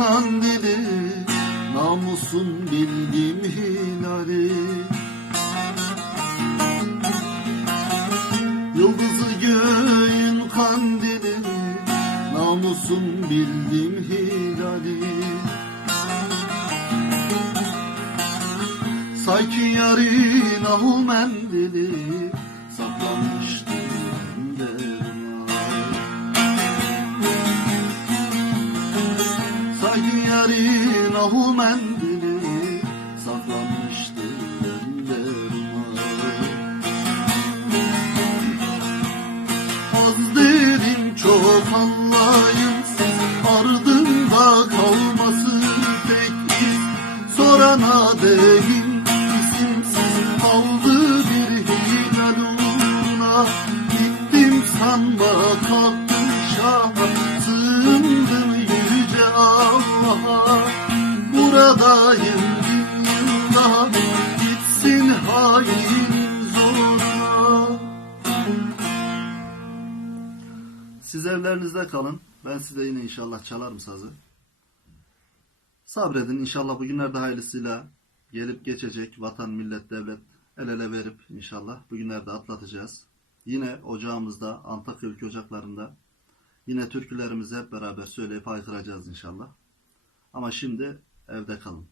Kandili Namusun bildim hilali. Yıldızı göğün kandili Namusun bildim hilali. Sanki yarın ahu mendili Saklanmıştı derman Sanki yarın ahu mendili saklanmıştı derman Az dedim çok anlayın deyin isimsiz kaldı bir hilal uğruna gittim sanma kalktım şaha sığındım yüce Allah'a buradayım daha gitsin hain zoruna siz evlerinizde kalın. Ben size yine inşallah çalarım sazı. Sabredin inşallah bugünlerde hayırlısıyla gelip geçecek vatan, millet, devlet el ele verip inşallah bugünlerde atlatacağız. Yine ocağımızda Antakya Ülke Ocakları'nda yine türkülerimizi hep beraber söyleyip haykıracağız inşallah. Ama şimdi evde kalın.